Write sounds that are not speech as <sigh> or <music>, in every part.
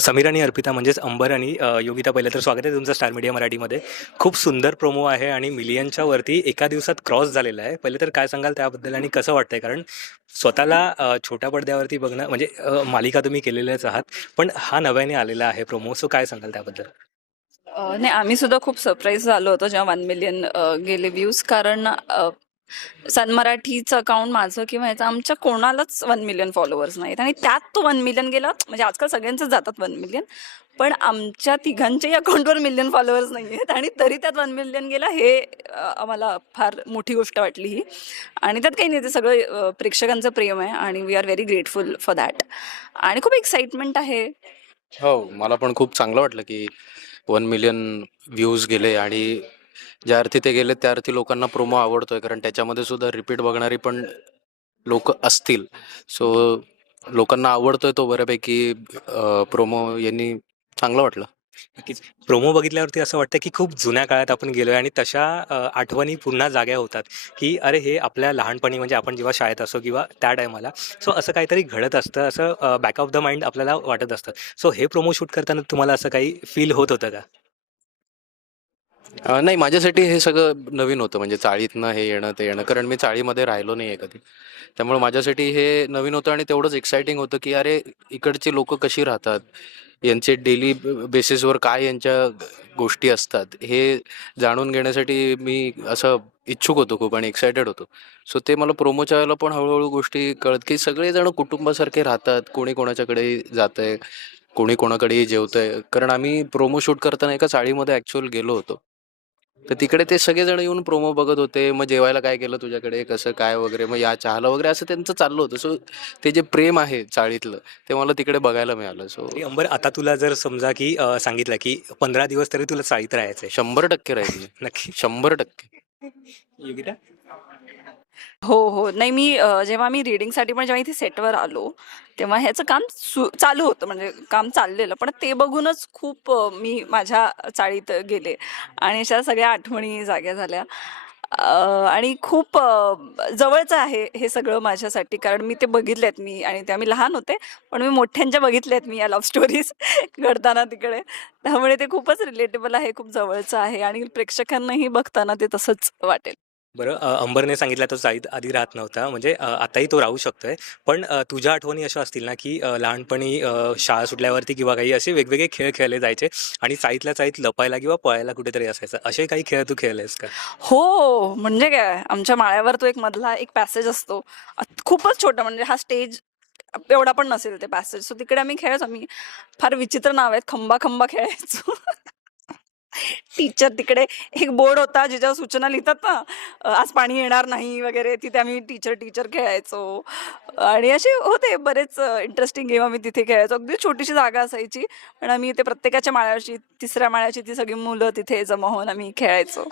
समीर आणि अर्पिता म्हणजेच अंबर आणि योगिता पहिलं तर स्वागत आहे तुमचं स्टार मीडिया मराठीमध्ये. खूप सुंदर प्रोमो आहे आणि मिलियनच्या वरती एका दिवसात क्रॉस झालेला आहे. पहिले तर काय सांगाल त्याबद्दल आणि कसं वाटतंय? कारण स्वतःला छोट्या पडद्यावरती बघणं म्हणजे मालिका तुम्ही केलेल्याच आहात पण हा नव्याने आलेला आहे प्रोमो सो काय सांगाल त्याबद्दल? नाही आम्ही सुद्धा खूप सरप्राईज झालो होतो जेव्हा वन मिलियन गेले व्ह्यूज कारण सन मराठीचं अकाउंट माझं किंवा ह्याचं आमच्या कोणालाच वन मिलियन फॉलोअर्स नाहीत. आणि त्यात तो वन मिलियन गेला म्हणजे आजकाल सगळ्यांचंच जातात वन मिलियन पण आमच्या तिघांच्याही अकाउंटवर मिलियन फॉलोअर्स नाही आहेत आणि तरी त्यात वन मिलियन गेला हे आम्हाला फार मोठी गोष्ट वाटली ही. आणि त्यात काही नाही ते सगळं प्रेक्षकांचं प्रेम आहे. आणि we are very grateful for that आणि खूप एक्साइटमेंट आहे. हो मला पण खूप चांगलं वाटलं की वन मिलियन व्ह्यूज गेले आणि ज्या अर्थी ते गेले त्या अर्थी लोकांना प्रोमो आवडतोय. कारण त्याच्यामध्ये सुद्धा रिपीट बघणारी पण लोक असतील. सो लोकांना आवडतोय तो बऱ्यापैकी प्रोमो यांनी चांगलं वाटलं. नक्कीच. प्रोमो बघितल्यावरती असं वाटतं की खूप जुन्या काळात आपण गेलोय आणि तशा अ, आठवणी पुन्हा जाग्या होतात की अरे हे आपल्या लहानपणी म्हणजे आपण जेव्हा शाळेत असो किंवा त्या टायमाला सो असं काहीतरी घडत असतं. असं बॅक ऑफ द माइंड आपल्याला वाटत असतं. सो हे प्रोमो शूट करताना तुम्हाला असं काही फील होत होतं का? अ, नाही माझ्यासाठी हे सगळं नवीन होतं. म्हणजे चाळीतनं हे येणं ते येणं. कारण मी चाळीमध्ये राहिलो नाही आहे कधी. त्यामुळे माझ्यासाठी हे नवीन होतं आणि तेवढंच एक्साइटिंग होतं की अरे इकडची लोक कशी राहतात? यांचे डेली बेसिसवर काय यांच्या गोष्टी असतात? हे जाणून घेण्यासाठी मी असं इच्छुक होतो खूप आणि एक्सायटेड होतो. सो ते मला प्रोमोच्या वेळेला पण हळूहळू गोष्टी कळत की सगळेजण कुटुंबासारखे राहतात. कोणी कोणाच्याकडे जात आहे कोणी कोणाकडेही जेवतंय. कारण आम्ही प्रोमो शूट करताना एका चाळीमध्ये ॲक्च्युअल गेलो होतो. तर तिकडे ते सगळेजण येऊन प्रोमो बघत होते. मग जेवायला काय केलं तुझ्याकडे? कसं काय वगैरे? मग या चहाला वगैरे असं त्यांचं चाललं होतं. सो ते जे प्रेम आहे चाळीतलं ते मला तिकडे बघायला मिळालं. सो अंबर आता तुला जर समजा की अ, सांगितलं की पंधरा दिवस तरी तुला चाळीत राहायचंय. शंभर टक्के राहील <laughs> नक्की. शंभर टक्के. योगिता? हो हो. नाही मी अ, जेव्हा मी रिडिंगसाठी पण जेव्हा इथे सेटवर आलो तेव्हा ह्याचं काम सु चालू होतं. म्हणजे काम चाललेलं. पण ते बघूनच खूप अ, मी माझ्या चाळीत गेले. आणि अशा सगळ्या आठवणी जाग्या झाल्या. अ, आणि खूप अ, जवळचं आहे हे सगळं माझ्यासाठी. कारण मी ते बघितलेत मी. आणि त्या मी लहान होते. पण मी मोठ्यांच्या बघितल्यात मी या लव्ह स्टोरीज <laughs> घडताना तिकडे. त्यामुळे ते खूपच रिलेटेबल आहे. खूप जवळचं आहे. आणि प्रेक्षकांनाही बघताना ते तसंच वाटेल. बरं अ, अंबरने सांगितलं तो जाईद आधी राहत नव्हता. म्हणजे अ, आताही तो राहू शकतोय. पण अ, तुझ्या आठवणी अशा असतील ना की अ, लहानपणी अ, शाळा सुटल्यावरती किंवा काही असे वेगवेगळे खेळ खेळले जायचे आणि साईतला साईत लपायला किंवा पळायला कुठेतरी असायचं. असे काही खेळ तू खेळलेस का? हो म्हणजे काय आमच्या माळ्यावर तो एक मधला एक पॅसेज असतो. खूपच छोटा म्हणजे हा स्टेज एवढा पण नसेल ते पॅसेज सो तिकडे आम्ही खेळायचो. आम्ही फार विचित्र नाव आहेत खंबा खंबा खेळायचो. <laughs> टीचर तिकडे एक बोर्ड होता ज्याच्यावर सूचना लिहितात ना आज पाणी येणार नाही वगैरे तिथे आम्ही टीचर टीचर खेळायचो. आणि असे होते बरेच इंटरेस्टिंग गेम आम्ही तिथे खेळायचो. अगदी छोटीशी जागा असायची पण आम्ही ते प्रत्येकाच्या माळ्यावरची तिसऱ्या माळ्याची ती सगळी मुलं तिथे जमा होऊन आम्ही खेळायचो.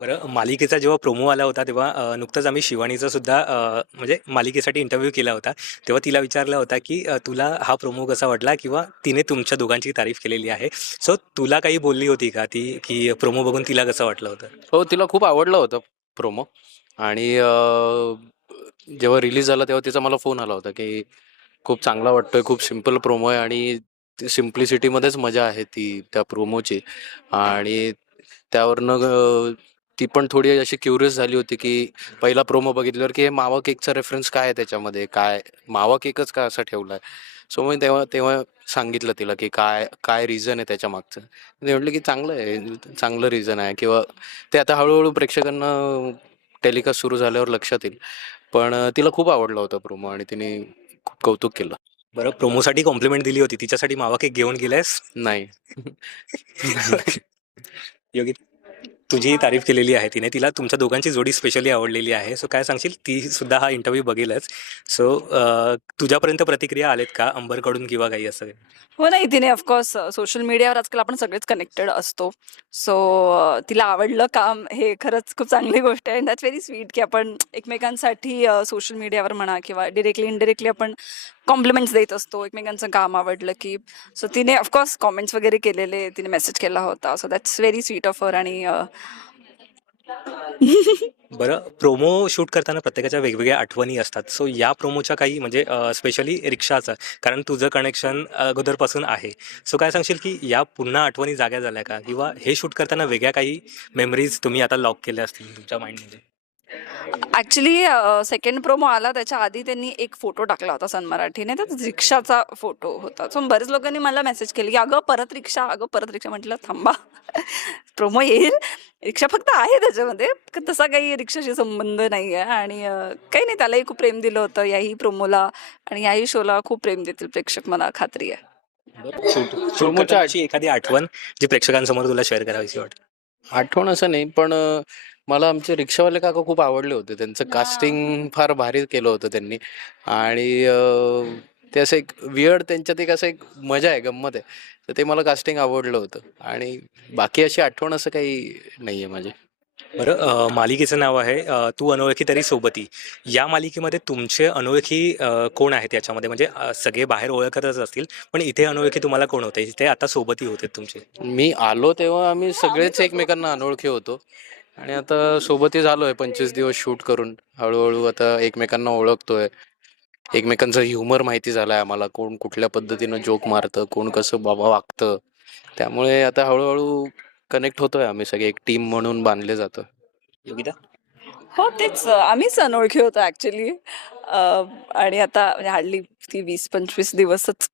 बरं मालिकेचा जेव्हा प्रोमो आला होता तेव्हा अ, नुकतंच आम्ही शिवानीचा सुद्धा अ, म्हणजे मालिकेसाठी इंटरव्ह्यू केला होता. तेव्हा तिला विचारला होता की अ, तुला हा प्रोमो कसा वाटला? किंवा तिने तुमच्या दोघांची तारीफ केलेली आहे. सो तुला काही बोलली होती का ती की प्रोमो बघून तिला कसं वाटलं होतं? हो तिला खूप आवडलं होतं प्रोमो आणि अं, जेव्हा रिलीज झाला तेव्हा तिचा मला फोन आला होता की खूप चांगला वाटतोय खूप सिंपल प्रोमो आहे आणि सिम्प्लिसिटीमध्येच मजा आहे ती त्या प्रोमोची आणि त्यावरनं अं, ती पण थोडी अशी क्युरियस झाली होती की पहिला प्रोमो बघितल्यावर की हे मावा केकचा रेफरन्स काय आहे त्याच्यामध्ये? काय मावा केकच का असा ठेवला आहे सो मी तेव्हा तेव्हा सांगितलं तिला की काय काय रिझन आहे त्याच्या मागचं? ते म्हटलं की चांगलं आहे चांगलं रिझन आहे. किंवा ते आता हळूहळू प्रेक्षकांना टेलिकास्ट सुरू झाल्यावर लक्षात येईल. पण तिला खूप आवडला होता प्रोमो आणि तिने खूप कौतुक केलं. बरं प्रोमोसाठी कॉम्प्लिमेंट दिली होती. तिच्यासाठी मावा केक घेऊन गेलायस? नाही. <laughs> योगी तुझी तारीफ केलेली आहे तिने. तिला तुमच्या दोघांची जोडी स्पेशली आवडलेली आहे. सो काय सांगशील? ती सुद्धा हा इंटरव्ह्यू बघेलच. सो तुझ्यापर्यंत प्रतिक्रिया आलेत का? अंबरकडून किंवा काही असं हो नाही तिने ऑफकोर्स सोशल मीडियावर आजकाल आपण सगळेच कनेक्टेड असतो. सो तिला आवडलं काम. हे खरंच खूप चांगली गोष्ट आहे. दॅट्स व्हेरी स्वीट की आपण एकमेकांसाठी सोशल मीडियावर म्हणा किंवा डिरेक्टली इनडिरेक्टली आपण कॉम्प्लिमेंट्स देत असतो. एकमेकांचं काम आवडलं की सो तिने ऑफकोर्स कॉमेंट्स वगैरे केलेले तिने मेसेज केला होता. So that's very sweet of her आणि बरं प्रोमो शूट करताना प्रत्येकाच्या वेगवेगळ्या आठवणी असतात. सो या प्रोमोच्या काही म्हणजे स्पेशली रिक्षाचं कारण तुझं कनेक्शन अगोदरपासून आहे. सो काय सांगशील की या पुन्हा आठवणी जाग्या झाल्या का? किंवा हे शूट करताना वेगळ्या काही मेमरीज तुम्ही आता लॉक केल्या असतील तुमच्या माइंडमध्ये ॲक्च्युली सेकंड प्रोमो आला त्याच्या आधी त्यांनी एक फोटो टाकला होता सन मराठीने. तर रिक्षाचा फोटो होता. सो बरेच लोकांनी मला मेसेज केले की अगं परत रिक्षा अगं परत रिक्षा. म्हटलं थांबा. <laughs> प्रोमो येईल. रिक्षा फक्त आहे त्याच्यामध्ये तसा काही रिक्षाशी संबंध नाही आहे आणि काही नाही त्यालाही खूप प्रेम दिलं होतं. याही प्रोमोला आणि याही शोला खूप प्रेम देतील प्रेक्षक मला खात्री आहे. करताना अशी एखादी आठवण जी प्रेक्षकांसमोर तुला शेअर करावीशी वाटते? आठवण असं नाही पण मला आमचे रिक्षावाले काका खूप आवडले होते. त्यांचं कास्टिंग फार भारी केलं होतं त्यांनी. आणि अ, ते असं एक वियर्ड त्यांच्यात एक असं एक मजा आहे गंमत आहे. तर ते मला कास्टिंग आवडलं होतं. आणि बाकी अशी आठवण असं काही नाही आहे माझी. बरं अ, मालिकेचं नाव आहे अ, तू अनोळखी तरी सोबती. या मालिकेमध्ये तुमचे अनोळखी अ, कोण आहेत याच्यामध्ये? म्हणजे अ, सगळे बाहेर ओळखतच असतील पण इथे अनोळखी तुम्हाला कोण होते? इथे आता सोबती होते तुमचे. मी आलो तेव्हा आम्ही सगळेच एकमेकांना अनोळखी होतो. आणि आता सोबतही झालोय पंचवीस दिवस शूट करून. हळूहळू आता एकमेकांना ओळखतोय. एकमेकांचं ह्युमर माहिती झालंय आम्हाला कोण कुठल्या पद्धतीनं जोक मारतं कोण कसं बाबा वागतं. त्यामुळे आता हळूहळू कनेक्ट होतोय आम्ही सगळे एक टीम म्हणून बांधले जातो योगिता? हो तेच. अ, आम्हीच अनोळखी होतो ॲक्च्युली आणि आता म्हणजे हार्डली ती वीस पंचवीस दिवसच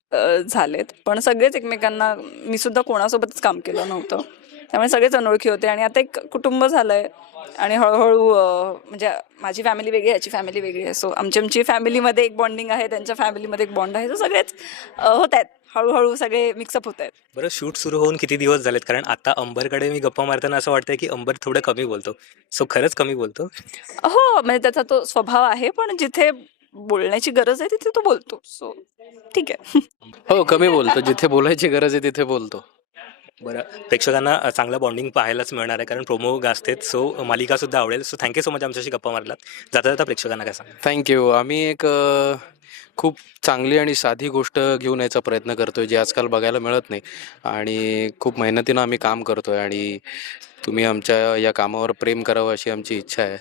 झालेत. पण सगळेच एकमेकांना मी सुद्धा कोणासोबतच काम केलं नव्हतं. त्यामुळे सगळेच अनोळखी होते आणि आता एक कुटुंब झालंय आणि हळूहळू म्हणजे माझी फॅमिली वेगळी आहे याची फॅमिली वेगळी आहे. सो आमची आमची फॅमिलीमध्ये एक बॉन्डिंग आहे त्यांच्या फॅमिलीमध्ये एक बॉन्ड आहे. सो सगळेच होत आहेत. हळूहळू सगळे मिक्सअप होत आहेत. बरं शूट सुरू होऊन किती दिवस झालेत? कारण आता अंबरकडे मी गप्पा मारताना असं वाटतंय की अंबर थोडं कमी बोलतो. सो खरंच कमी बोलतो? हो म्हणजे त्याचा तो स्वभाव आहे पण जिथे बोलण्याची गरज आहे तिथे तो बोलतो. सो ठीक आहे. हो कमी बोलतो. जिथे बोलायची गरज आहे तिथे बोलतो. बरं. प्रेक्षकांना चांगलं बॉन्डिंग पाहायलाच मिळणार आहे कारण प्रोमो गाजतेत सो मालिका सुद्धा आवडेल. सो थँक्यू सो मच आमच्याशी गप्पा मारलात. जाता जाता प्रेक्षकांना काय सांग थँक्यू आम्ही एक खूप चांगली आणि साधी गोष्ट घेऊन यायचा प्रयत्न करतोय जी आजकाल बघायला मिळत नाही. आणि खूप मेहनतीनं आम्ही काम करतोय आणि तुम्ही आमच्या या कामावर प्रेम करावं अशी आमची इच्छा आहे.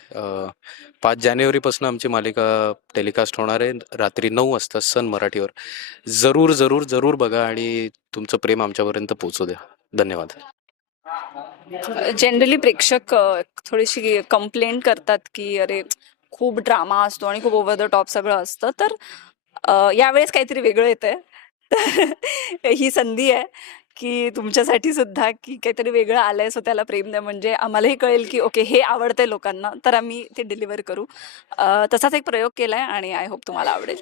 पाच जानेवारीपासून आमची मालिका टेलिकास्ट होणार आहे. रात्री नऊ वाजता सन मराठीवर. जरूर जरूर जरूर बघा आणि तुमचं प्रेम आमच्यापर्यंत पोहोचू द्या. धन्यवाद. जनरली प्रेक्षक थोडीशी कंप्लेंट करतात की अरे खूप ड्रामा असतो आणि खूप ओव्हर द टॉप सगळं असतं. तर यावेळेस काहीतरी वेगळं येतंय. तर ही संधी आहे की तुमच्यासाठी सुद्धा की काहीतरी वेगळं आलंय सो त्याला प्रेम द्या. म्हणजे आम्हालाही कळेल की ओके हे आवडतंय लोकांना तर आम्ही ते डिलिव्हर करू. तसाच एक प्रयोग केलाय आणि आय होप तुम्हाला आवडेल.